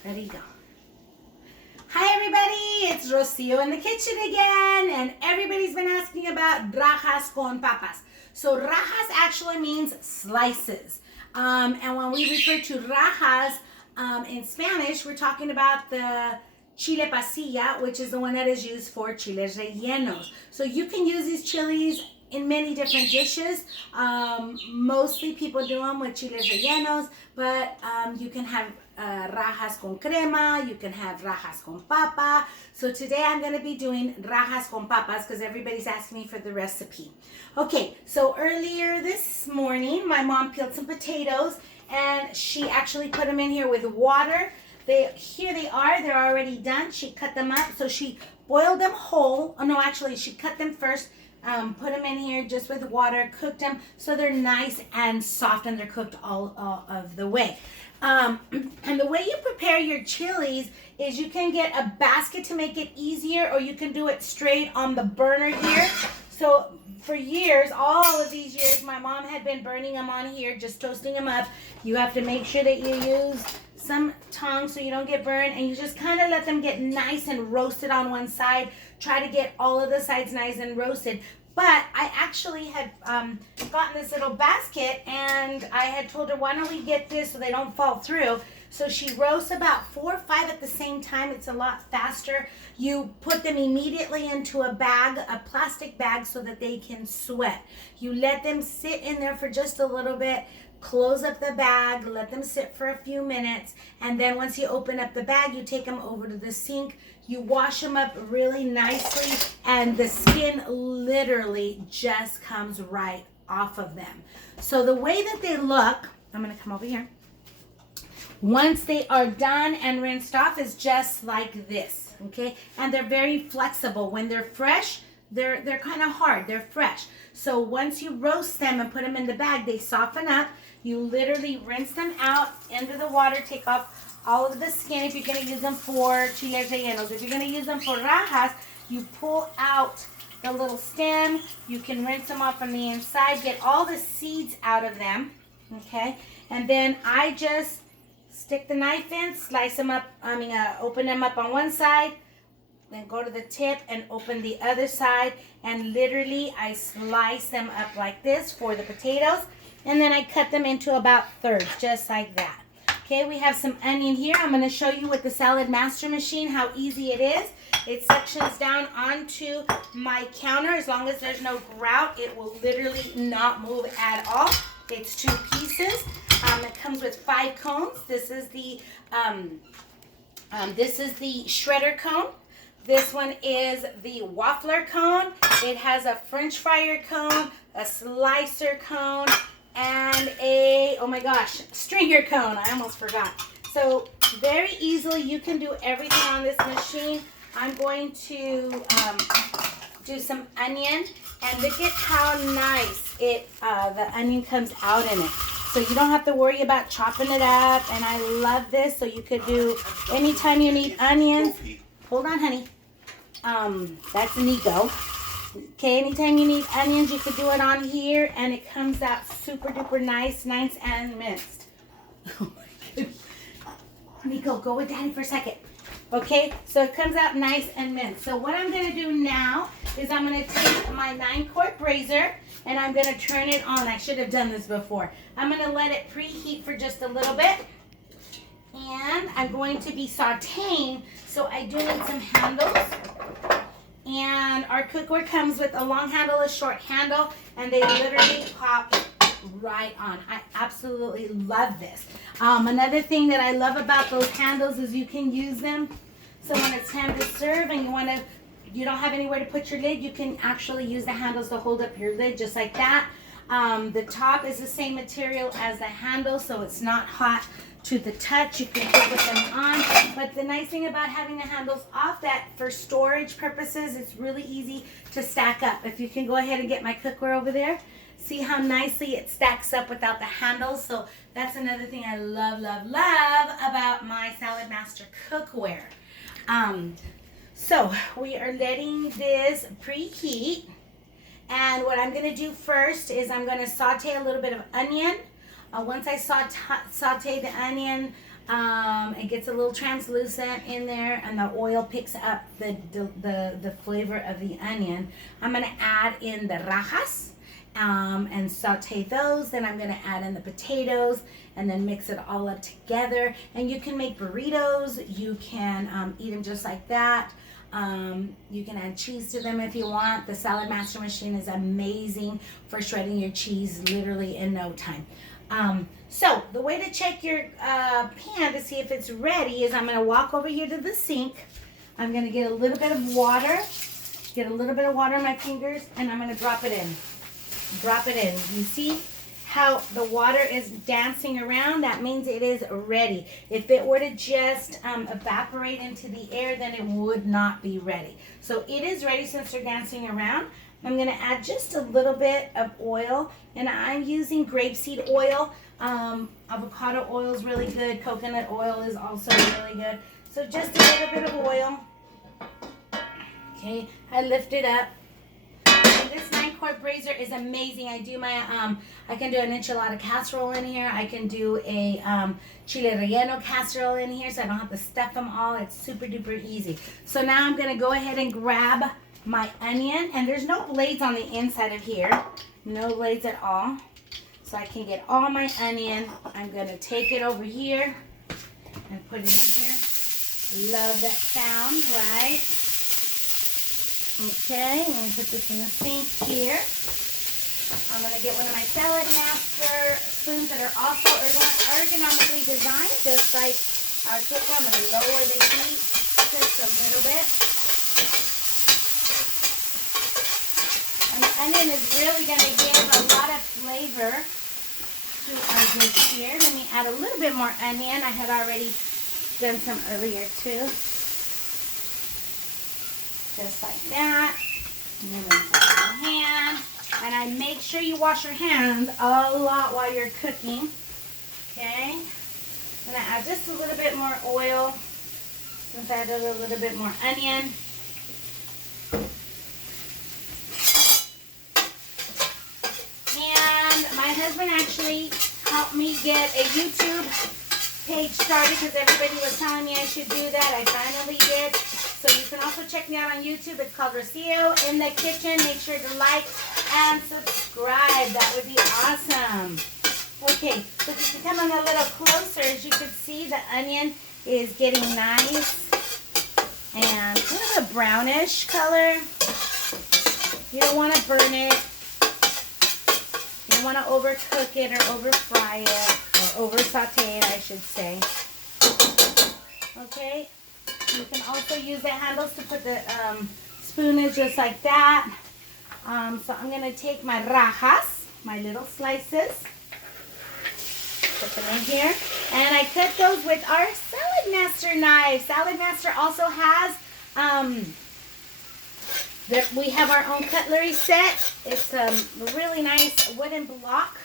Ready, go. Hi everybody, it's Rocio in the kitchen again, and everybody's been asking about rajas con papas. So rajas actually means slices. And when we refer to rajas in Spanish, we're talking about the chile pasilla, which is the one that is used for chiles rellenos. So you can use these chilies in many different dishes. Mostly people do them with chiles rellenos, but you can have rajas con crema, you can have rajas con papa. So today I'm going to be doing rajas con papas because everybody's asking me for the recipe. Okay, so earlier this morning my mom peeled some potatoes and she actually put them in here with water. Here they are, they're already done. She cut them up, so she boiled them whole. Oh no, actually she cut them first, put them in here just with water, cooked them so they're nice and soft and they're cooked all of the way. And the way you prepare your chilies is you can get a basket to make it easier, or you can do it straight on the burner here. So for years, all of these years, my mom had been burning them on here, just toasting them up. You have to make sure that you use some tongs so you don't get burned, and you just kind of let them get nice and roasted on one side. Try to get all of the sides nice and roasted. But I actually had gotten this little basket, and I had told her, why don't we get this so they don't fall through? So she roasts about 4 or 5 at the same time. It's a lot faster. You put them immediately into a bag, a plastic bag, so that they can sweat. You let them sit in there for just a little bit. Close up the bag, let them sit for a few minutes, and then once you open up the bag, you take them over to the sink. You wash them up really nicely, and the skin literally just comes right off of them. So the way that they look, I'm going to come over here. Once they are done and rinsed off, is just like this, okay? And they're very flexible. When they're fresh, they're kind of hard. They're fresh. So once you roast them and put them in the bag, they soften up. You literally rinse them out into the water, take off all of the skin if you're going to use them for chiles rellenos. If you're going to use them for rajas, you pull out the little stem. You can rinse them off from the inside, get all the seeds out of them, okay? And then I just stick the knife in, slice them up, open them up on one side, then go to the tip and open the other side, and literally I slice them up like this for the potatoes, and then I cut them into about thirds, just like that. Okay, we have some onion here. I'm going to show you with the Salad Master machine how easy it is. It sections down onto my counter. As long as there's no grout, it will literally not move at all. It's 2 pieces. It comes with 5 cones. This is the shredder cone. This one is the waffler cone. It has a French fryer cone, a slicer cone, and a, oh my gosh, stringer cone. I almost forgot. So very easily you can do everything on this machine. I'm going to do some onion, and look at how nice the onion comes out in it. So you don't have to worry about chopping it up, and I love this. So you could do anytime you need onions. Hold on, honey. That's an ego. Okay, anytime you need onions, you could do it on here, and it comes out super duper nice and minced. Oh my goodness. Nico, go with Daddy for a second. Okay, so it comes out nice and minced. So what I'm going to do now is I'm going to take my 9-quart brazier, and I'm going to turn it on. I should have done this before. I'm going to let it preheat for just a little bit. And I'm going to be sauteing, so I do need some handles. And our cookware comes with a long handle, a short handle, and they literally pop right on. I absolutely love this. Another thing that I love about those handles is you can use them. So when it's time to serve and you don't have anywhere to put your lid, you can actually use the handles to hold up your lid just like that. The top is the same material as the handle, so it's not hot to the touch. You can put them on, but the nice thing about having the handles off, that for storage purposes, it's really easy to stack up. If you can go ahead and get my cookware over there, see how nicely it stacks up without the handles. So that's another thing I love about my Salad Master cookware. So we are letting this preheat, and what I'm going to do first is I'm going to saute a little bit of onion. Once I saute the onion, It gets a little translucent in there, and the oil picks up the flavor of the onion. I'm going to add in the rajas and saute those. Then I'm going to add in the potatoes and then mix it all up together. And you can make burritos. You can eat them just like that. You can add cheese to them if you want. The Salad Master machine is amazing for shredding your cheese literally in no time. So the way to check your pan to see if it's ready is I'm going to walk over here to the sink. I'm going to get a little bit of water, in my fingers, and I'm going to drop it in. Drop it in. You see how the water is dancing around? That means it is ready. If it were to just evaporate into the air, then it would not be ready. So it is ready since they're dancing around. I'm going to add just a little bit of oil, and I'm using grapeseed oil. Avocado oil is really good. Coconut oil is also really good. So just a little bit of oil. Okay, I lift it up. And this 9-quart brazier is amazing. I do my, I can do an enchilada casserole in here. I can do a chile relleno casserole in here, so I don't have to stuff them all. It's super duper easy. So now I'm going to go ahead and grab my onion, and there's no blades on the inside of here. No blades at all. So I can get all my onion. I'm going to take it over here and put it in here. Love that sound, right? Okay, I'm going to put this in the sink here. I'm going to get one of my Salad Master spoons that are also ergonomically designed, just like our cooker. I'm going to lower the heat just a little bit. And the onion is really going to give a lot of flavor to our dish here. Let me add a little bit more onion. I had already done some earlier too. Just like that. And then wash your hands. And I make sure you wash your hands a lot while you're cooking. Okay. I'm going to add just a little bit more oil since I added a little bit more onion. And my husband actually helped me get a YouTube page started because everybody was telling me I should do that. I finally did. So you can also check me out on YouTube. It's called Rocio in the Kitchen. Make sure to like and subscribe. That would be awesome. Okay, so if you come on a little closer, as you can see, the onion is getting nice and kind of a brownish color. You don't want to burn it. You don't want to overcook it or over fry it or over saute it, I should say. Okay. You can also use the handles to put the spoonage just like that. So I'm going to take my rajas, my little slices, put them in here. And I cut those with our Salad Master knife. Salad Master also has, we have our own cutlery set. It's a really nice wooden block.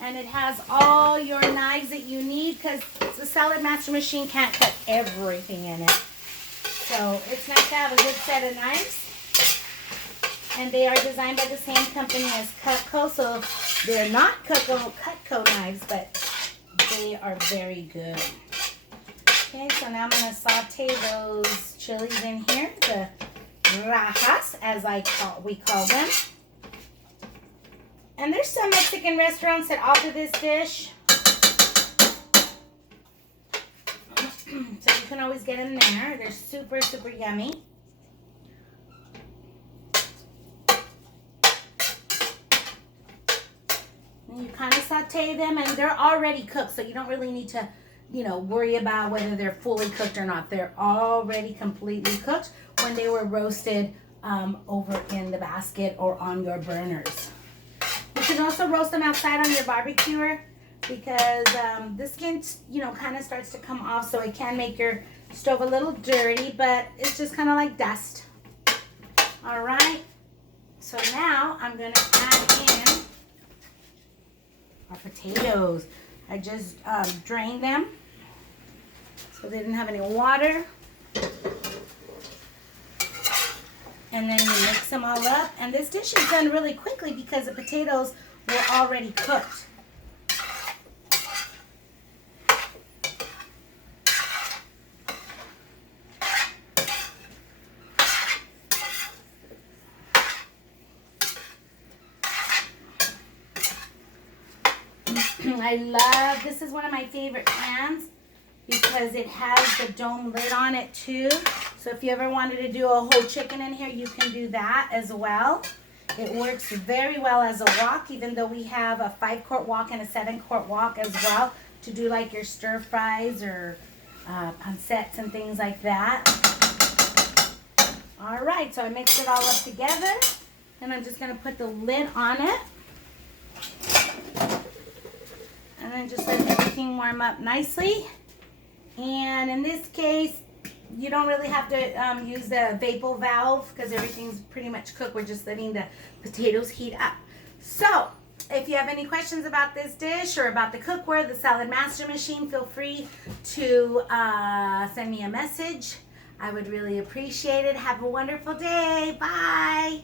And it has all your knives that you need because the Salad Master machine can't cut everything in it. So it's nice to have a good set of knives. And they are designed by the same company as Cutco. So they're not Cutco knives, but they are very good. Okay, so now I'm going to saute those chilies in here. The rajas, as we call them. And there's some Mexican restaurants that offer this dish. So you can always get them there. They're super, super yummy. And you kind of saute them, and they're already cooked, so you don't really need to, worry about whether they're fully cooked or not. They're already completely cooked when they were roasted over in the basket or on your burners. You can also roast them outside on your barbecuer because the skin, kind of starts to come off, so it can make your stove a little dirty, but it's just kind of like dust. All right. So now I'm going to add in our potatoes. I just drained them so they didn't have any water. And then you mix them all up. And this dish is done really quickly because the potatoes were already cooked. I love, this is one of my favorite pans because it has the dome lid on it too. So if you ever wanted to do a whole chicken in here, you can do that as well. It works very well as a wok, even though we have a 5-quart wok and a 7-quart wok as well to do like your stir fries or pancets and things like that. All right, so I mixed it all up together, and I'm just going to put the lid on it. And then just let everything warm up nicely. And in this case, you don't really have to use the vapor valve because everything's pretty much cooked. We're just letting the potatoes heat up. So, if you have any questions about this dish or about the cookware, the Salad Master Machine, feel free to send me a message. I would really appreciate it. Have a wonderful day. Bye.